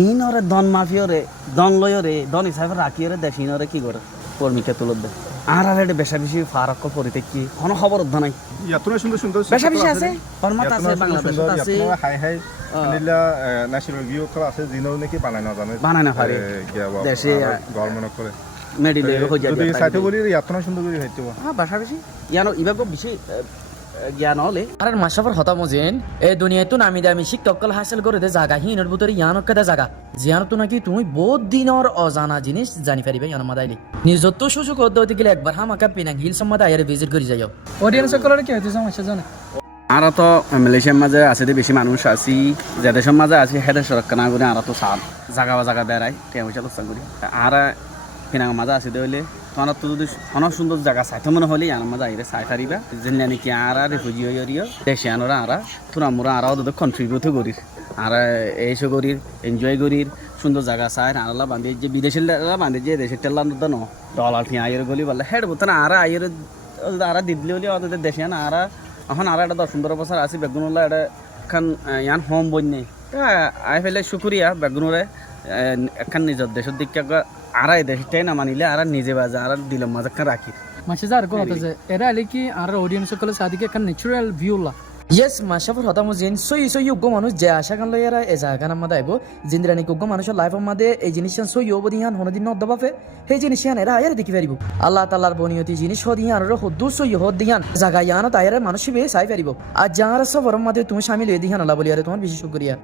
ইনরে দন মাফিয়রে দন লয়রে দন হিসাবে রাখিয়রে দেশিনরে কি করে কর্মীকে তুলত দে আর আর এটা বেশা বেশি ফারাক্ক পরিতে কি কোনো খবর অধ্য নাই ইয়াতনা সুন্দর সুন্দর বেশা বেশি আছে ফরমাত আছে বাংলাদেশত আছে হাই হাই নিলা ন্যাশনাল ভিউ করা আছে জিনো নাকি বানায় না জানে বানায় না পারে দেশে গভর্নমেন্ট করে মেডিলে হই যায় যদি সাথে বলি ইয়াতনা সুন্দর করে হইতো হ্যাঁ বেশা বেশি ইয়ানো ইবাগো বেশি জ্ঞান হলে আর মাসাফর হতা মজেন এ দুনিয়ায় নামি দামি শিক্ষকল হাসিল করে দে জাগা হিনের ভিতরে ইয়ানক দে জাগা জিয়ান তো নাকি তুমি বহুত দিনের অজানা জিনিস জানি পারিবে ইয়ান মাদাইলি নিজত সুযোগ পদ্ধতি গেলে একবার হামাকা পিনাং হিল সম্মাদা আয়ারে ভিজিট করে যাও অডিয়েন্স সকলের কি হইতে সমস্যা জানে আর তো মালয়েশিয়ার মাঝে আছে যে বেশি মানুষ আছি যে দেশের মাঝে আছে হেদের সরকার না করে আর তো সাল জাগা বা জায়গা বেড়ায় টিয়া পয়সা লোকসান করি আর ফিনাং মাঝে আছে হইলে তোমার তো যদি অনেক সুন্দর জায়গা চাইতে মনে হলে ইয়ার মাঝে আইরে চাই পারিবা যেন নাকি আর রিফিউজি হইয়া দেশে আনোরা আর তুরামুরা আর ওদের কন্ট্রিবিউট করি আর এইসব করির এনজয় করির সুন্দর জায়গা চাই আল্লাহ বান্ধে যে বিদেশের বান্ধে যে দেশের টেল্লা ন ডলার ঠিয়া আইয়ের গলি বললে হেড বলতে না আর আইয়ের আর দিদলি হলে ওদের দেশে না আর এখন আর একটা 10-15 বছর আছি বেগুনুল্লাহ এটা এখন ইয়ান হোম বন্যে আই ফেলে শুকুরিয়া বেগুনুরে এখন নিজের দেশের দিকে আর এই দেশটাই না মানিলে আর নিজে বাজে আর দিলাম মাঝে রাখি মাসে যার কো হতা যে এরা আলি কি আর অডিয়েন্স সকলের সাদিকে একটা ন্যাচারাল ভিউ লা ইয়েস মাসাফর হতা মজেন সই সই যোগ্য মানুষ যে আশা কান লইয়ারা এ জায়গা নাম মাদাইব জিন্দ্রানি যোগ্য মানুষের লাইফের মধ্যে এই জিনিস সই অবদিহান হনদিন নদবাফে সেই জিনিস ইয়ান এরা আয়ার দেখি পারিব আল্লাহ তাআলার বনিয়তি জিনিস হদিহান আর হদ্দু সই হদিহান জায়গা ইয়ান তায়ারে মানুষ বে চাই পারিব আর যারা সবর মধ্যে তুমি শামিল হয়ে দিহান আল্লাহ বলিয়ারে তোমার বিশেষ শুকরিয়া